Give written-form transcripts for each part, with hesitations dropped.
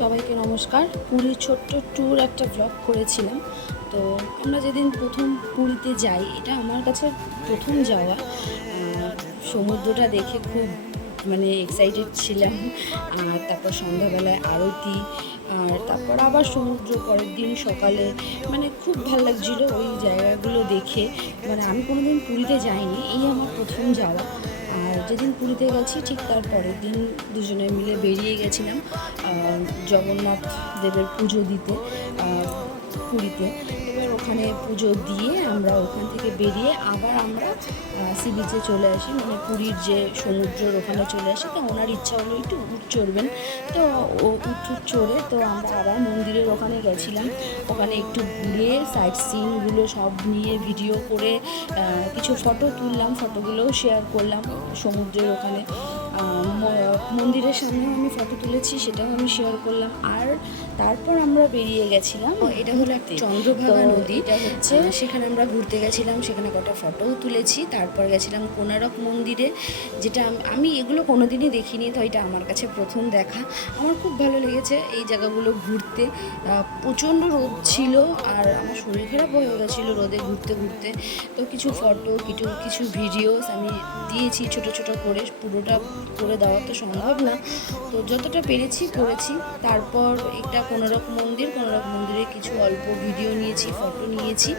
সবাইকে নমস্কার। পুরীর ছোট্ট ট্যুর একটা ব্লগ করেছিলাম। তো আমরা যেদিন প্রথম পুরীতে যাই, এটা আমার কাছে প্রথম যাওয়া। সমুদ্রটা দেখে খুব এক্সাইটেড ছিলাম। আর তারপর সন্ধ্যাবেলায় আরতি, আর তারপর আবার সমুদ্র পরের দিন সকালে, খুব ভালো লাগছিলো ওই জায়গাগুলো দেখে। আমি কোনোদিন পুরীতে যাইনি, এই আমার প্রথম যাওয়া। আর যেদিন পুরীতে গেছি ঠিক তার পরের দিন দুজনে মিলে বেরিয়ে গেছিলাম জগন্নাথ দেবের পুজো দিতে পুরীতে। এবার ওখানে পুজো দিয়ে আমরা ওখান থেকে বেরিয়ে আবার আমরা সি বিচে চলে আসি, পুরীর যে সমুদ্রের ওখানে চলে আসি। তো ওনার ইচ্ছা হলো একটু উট চড়বেন, তো ও উট চড়ে তো আমরা আবার মন্দিরের ওখানে গেছিলাম। ওখানে একটু ঘুরে সাইট সিনগুলো সব নিয়ে ভিডিও করে কিছু ফটো তুললাম, ফটোগুলোও শেয়ার করলাম সমুদ্রের ওখানে। মন্দিরের সামনেও আমি ফটো তুলেছি, সেটাও আমি শেয়ার করলাম। আর তারপর আমরা বেরিয়ে গেছিলাম, এটা হলো একটা চন্দ্রভাগা নদী, এটা হচ্ছে সেখানে আমরা ঘুরতে গেছিলাম, সেখানে কটা ফটোও তুলেছি। তারপর গেছিলাম কোণারক মন্দিরে, যেটা আমি এগুলো কোনোদিনই দেখিনি, তো এটা আমার কাছে প্রথম দেখা। আমার খুব ভালো লেগেছে এই জায়গাগুলো ঘুরতে। প্রচণ্ড রোদ ছিল আর আমার শরীর খারাপ হয়ে গেছিলো রোদে ঘুরতে ঘুরতে। তো কিছু ফটো কিছু ভিডিওস আমি দিয়েছি ছোট ছোট করে, পুরোটা করে দেওয়া তো সম্ভব না, তো যতটা পেরেছি করেছি। তারপর একটা কোণারক মন্দিরে কিছু অল্প ভিডিও নিয়েছি, ফটো নিয়েছি।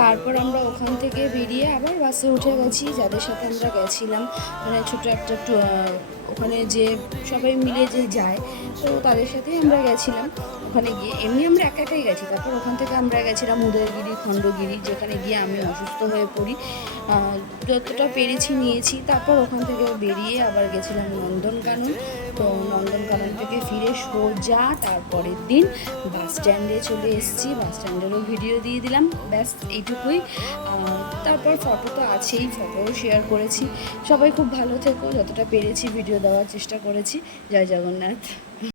তারপর আমরা ওখান থেকে বেরিয়ে আবার বাসে উঠে গেছি, যাদের সাথে আমরা গেছিলাম। ছোটো একটা ওখানে যে সবাই মিলে যে যায়, তো তাদের সাথেই আমরা গেছিলাম। ওখানে গিয়ে এমনি আমরা একাই গেছি। তারপর ওখান থেকে আমরা গেছিলাম উদয়গিরি, খণ্ডগিরি, যেখানে গিয়ে আমি অসুস্থ হয়ে পড়ি। যতটা পেরেছি নিয়েছি। তারপর ওখান থেকে বেরিয়ে আবার গেছিলাম নন্দনকানন। তো নন্দনকানন থেকে ফিরে সোজা তারপরের দিন বাস স্ট্যান্ডে চলে এসেছি, বাস স্ট্যান্ডেরও ভিডিও দিয়ে দিলাম। ব্যাস এইটুকুই। তারপর ফটো তো আছেই, ফটোও শেয়ার করেছি। সবাই খুব ভালো থেকো, যতটা পেরেছি ভিডিও দেওয়ার চেষ্টা করেছি। জয় জগন্নাথ।